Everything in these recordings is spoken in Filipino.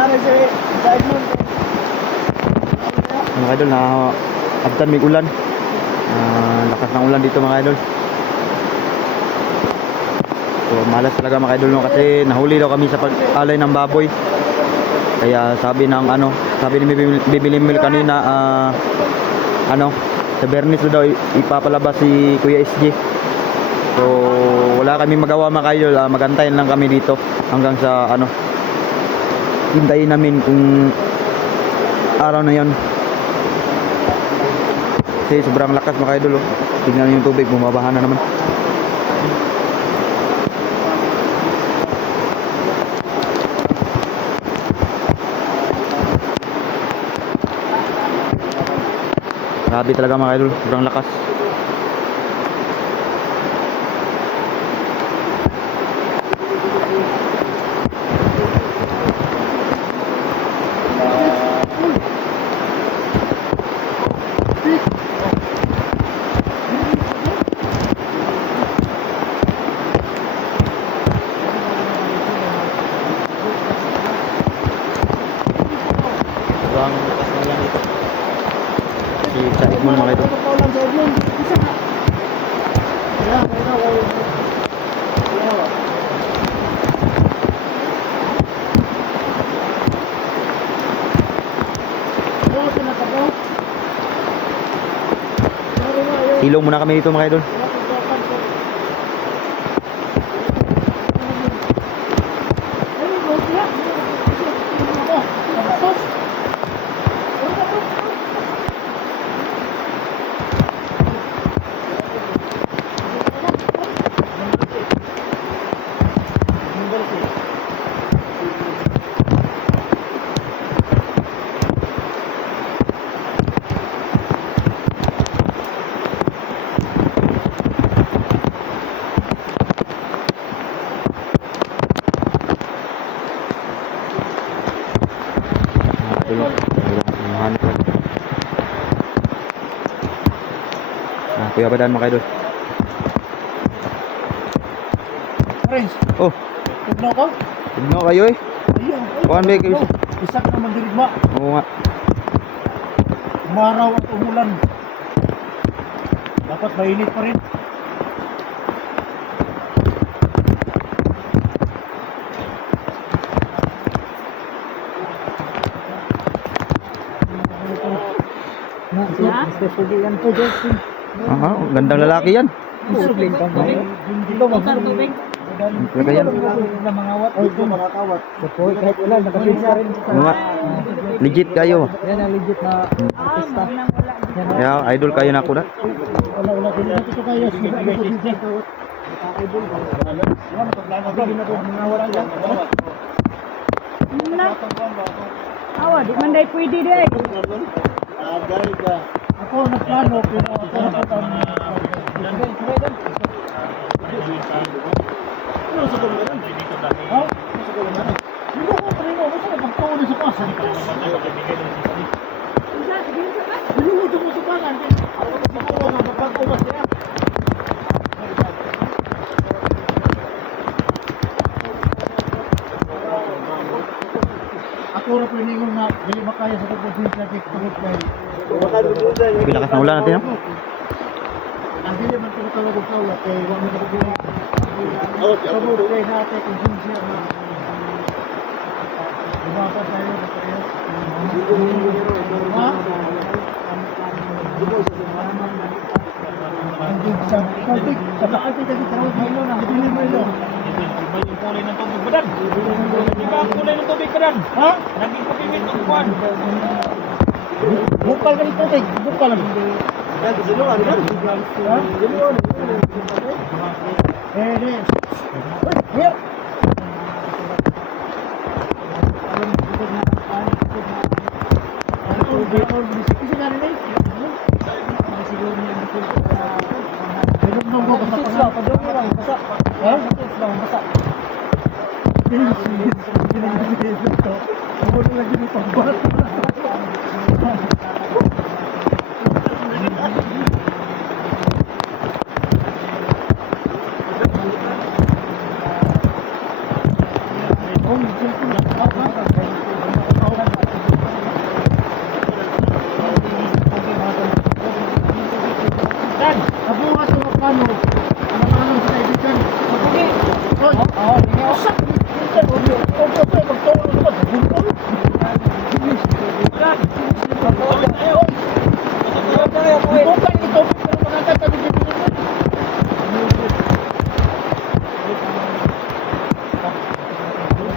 nangyari si Diamond. Mga idol, na abtan may ulan. Lakas ng ulan dito mga idol. So malas talaga mga idol no, kasi nahuli daw kami sa pag-alay ng baboy. Kaya sabi ng sabi ni Bibili Mil kanina, sa Bernis daw ipapalabas si Kuya SG. So wala kami magawa mga idol, magantayin lang kami dito hanggang sa hintayin namin kung araw na yon. Kasi sobrang lakas mga idol. Tingnan niyo yung tubig, bumabaha na naman. Grabe talaga mga idol, sobrang lakas. Sobrang lakas na lang dito. Sa Egmont mga idol. Silong muna kami dito mga idol. Kuya Badan mga idol. Prince, Oh, tugnaw ko? tignan kayo eh. Ayun. Kuhan ba kayo? Isak na mandirigma. Oo nga. Umaraw at umulan. Dapat mainit pa rin. Gandang lalaki yan. Talaga yan. Oo nga. Legit kayo. Yan ang legit na artista. Kaya idol kayo na ako na. Wala dito kayo. Awa, di man day pwede day. Ako nagplano pero ako na pinigong na dili makaya sa pagpupunta kay tungod kay Bilakas na ulan natin no? ang dili man ko tawag og tawag kay wa man ko dili sabot kay nate kung siya na lumapa tayo sa tayo ha sa pagtik sa pagtik kay tawag mo na dili mo ilo Yung kulay ng tubig badan. Iba ang kulay ng tubig badan. ha Naging papimit ng kuwan. bukal ka dito tay bukal yan sinuan ha sinuan des here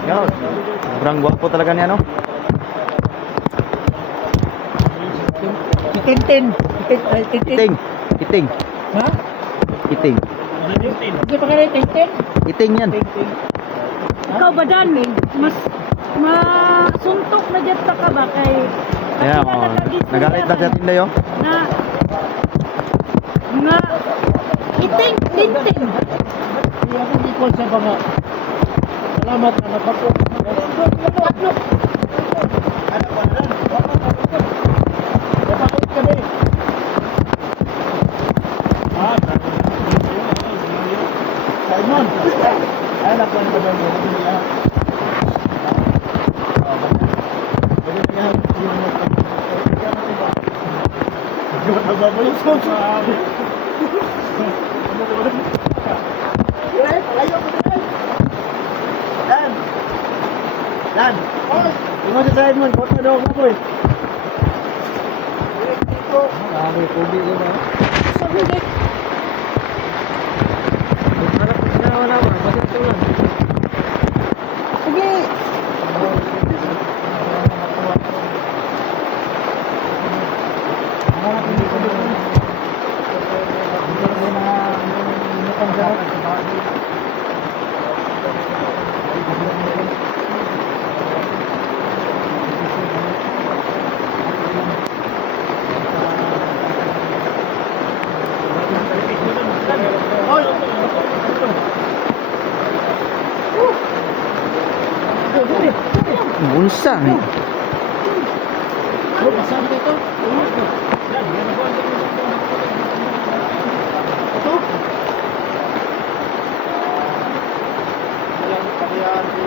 Yan. Sobrang gwapo talaga niya, no? Si Tintin. Tintin. Kiting. Kiting. Ha? Kiting. Hindi pa kaya Tintin? Kiting yan. Ikaw ba dan? Mas masuntok na dyan ka ba kay Ayan, oh. Nagalit na siya tinday, oh. na nga iting tintin. Hindi ako ikon sa mga. Salamat na nagpapo. Napakot kami. Simon. Anak lang ba doon? Dan. Imo si Simon, foto daw mo boy. Dito. Sabi pugi ko ba? Sabi ni. Harap na wala ba? Bakit ito lang? Sige. Unsa ni? Saan dito? Ito? Walang pakiyaan ko.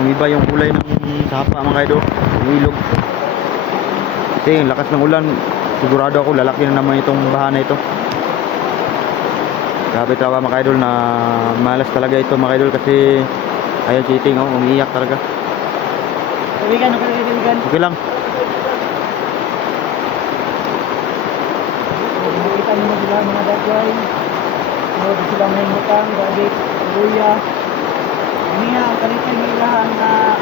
Umiba yung kulay ng sapa mga idol, yung ilog. Kasi yung lakas ng ulan, sigurado ako lalaki na naman itong baha na ito. Grabe talaga mga idol, na malas talaga ito mga idol kasi ayan si Iting, oh, umiiyak talaga. Kaibigan, kaibigan. Okay lang. Nakita niyo sila mga dagway. Hindi sila may mutang, gabit, luya. Niya, kalitay nila na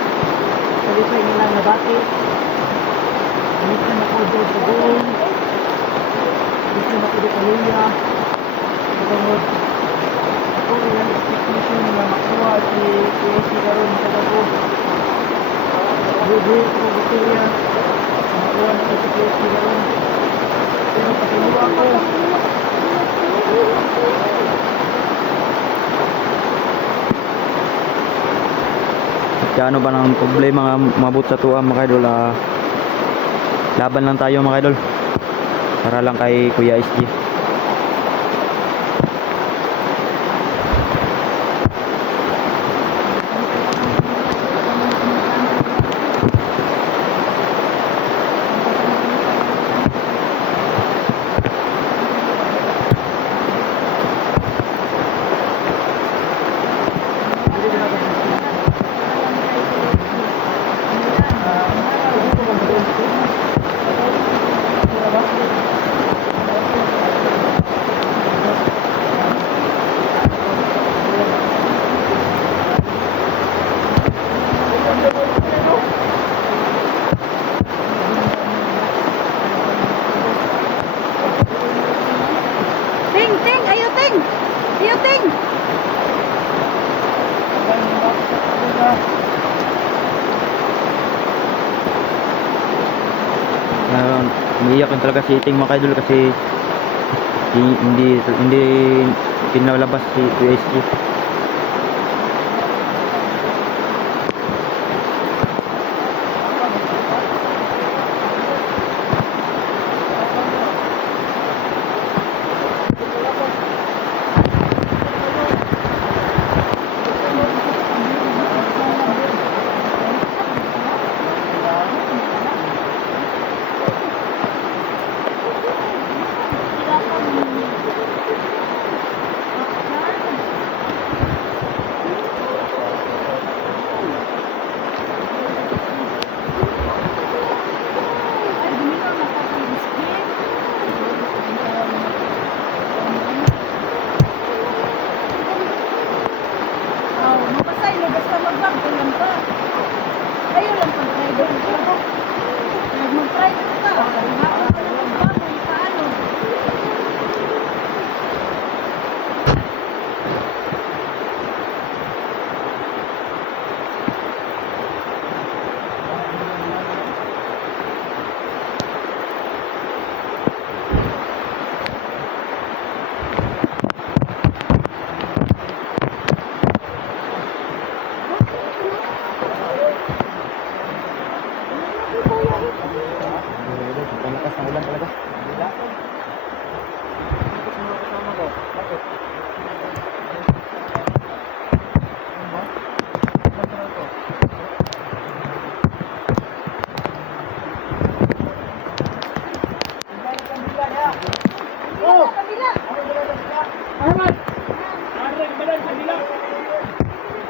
kalitay nila na bati. Kalitay na po doon sa buong. Kalitay na po doon sa luya. Tungod. Ako ilang expectation na makuha si PSC karon sa Bago. Bubuhay ko sa Victoria. Makuha na si PSC karon. Pero patinuwa ko. Kaya ano ba ng problema nga mabot sa tuwa mga idol, laban lang tayo mga idol para lang kay Kuya SG. umiiyak yun talaga si Iting mga kaidol kasi hindi pinalabas si Kuya SG. Mapasay na basta mag-bag ko lang pa. Ayaw lang pang driver ko. Mag-driver ka. Paano? Palakas na ulan talaga.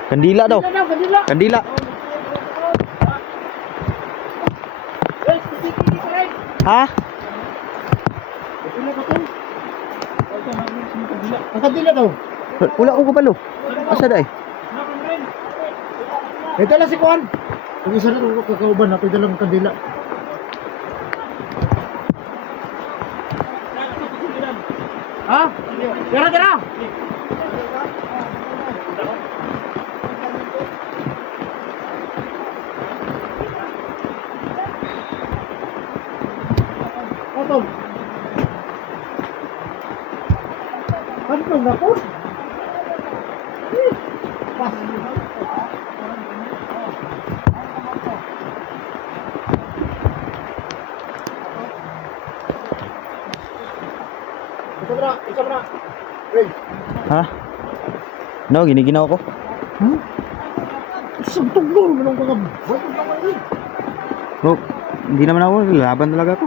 Kandila daw. Kandila. Ha? Ang kadila daw. Wala ko kabalo. Asa day? Ito lang si Kuan. Kung isa na kung kakauban, napay dalang kadila. Ha? Tira! Otong. Ano na po? Pas. Isa na. Hey. Ha? No, giniginaw ko. Isang tuglong mo nung mga buhay naman yun. Oh, hindi naman ako, laban talaga ako.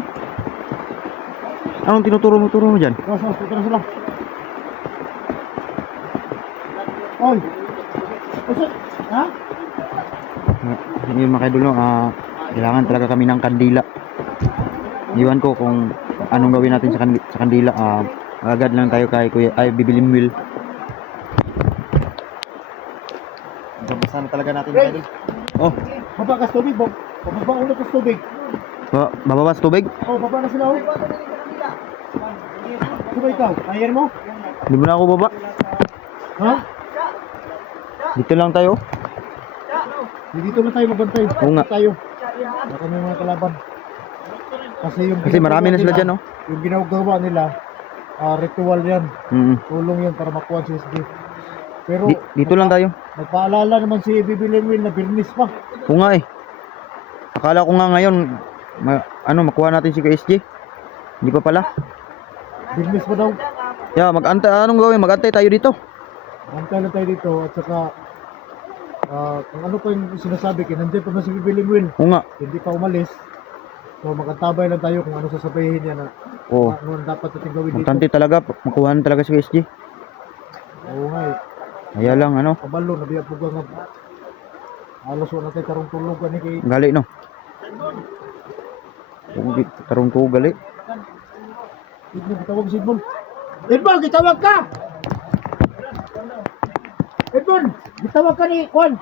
Anong tinuturo mo dyan? Ito na sila. Oy. Ha? Hindi mga kaidol, no, kailangan talaga kami ng kandila. Iwan ko kung anong gawin natin sa kandila. Agad lang tayo kay Kuya, bibilin will. Sana talaga natin mga kaidol. Oh, Baba ka sa tubig, Bob. Baba ulit ka sa tubig. bababa sa tubig? Oh, baba na sila. Oh. Sino ikaw? Ayer mo? Hindi mo na ako baba. Ha? Dito lang tayo. Dito na tayo magbantay. Oo nga. Tayo. Baka may mga kalaban. Kasi marami na sila dyan, oh. Yung ginagawa nila, ritual yan. Tulong yan para makuha si SG. Pero Dito lang tayo. nagpaalala naman si Bibilin Will na birnis pa. Oo nga eh. Akala ko nga ngayon, makuha natin si KSG. Hindi pa pala. Birnis pa daw. Yeah, anong gawin? Mag-antay tayo dito. Antay lang tayo dito at saka kung ano pa yung sinasabi, nandiyan pa man si Bibilin Will. Oo nga. Hindi pa umalis. So magantabay lang tayo kung ano sasabihin niya na Oo. ano ang dapat natin gawin dito. Importante talaga, makuha na talaga si KSG. Oo nga eh. Kaya lang, Kabalo, nabiya po nga. Alos wala tayo karong tulog ka ni kay... gali no. Tarong ko gali. Idmon, gitawag si Idmon. Idmon, gitawag ka! Idmon, gitawag ka ni Juan.